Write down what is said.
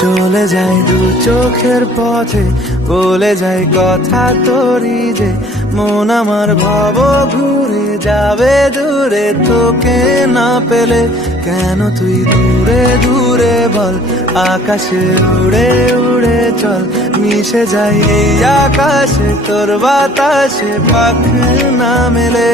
চলে যায় দু চোখের পথে, বলে যায় কথা তোরই যে, মন আমার ভাব ঘুরে যাবে দূরে তোকে না পেলে। কেন তুই দূরে দূরে বল, আকাশে উড়ে উড়ে চল, মিশে যাই এই আকাশে তোর বাতাসে পাখ না মেলে।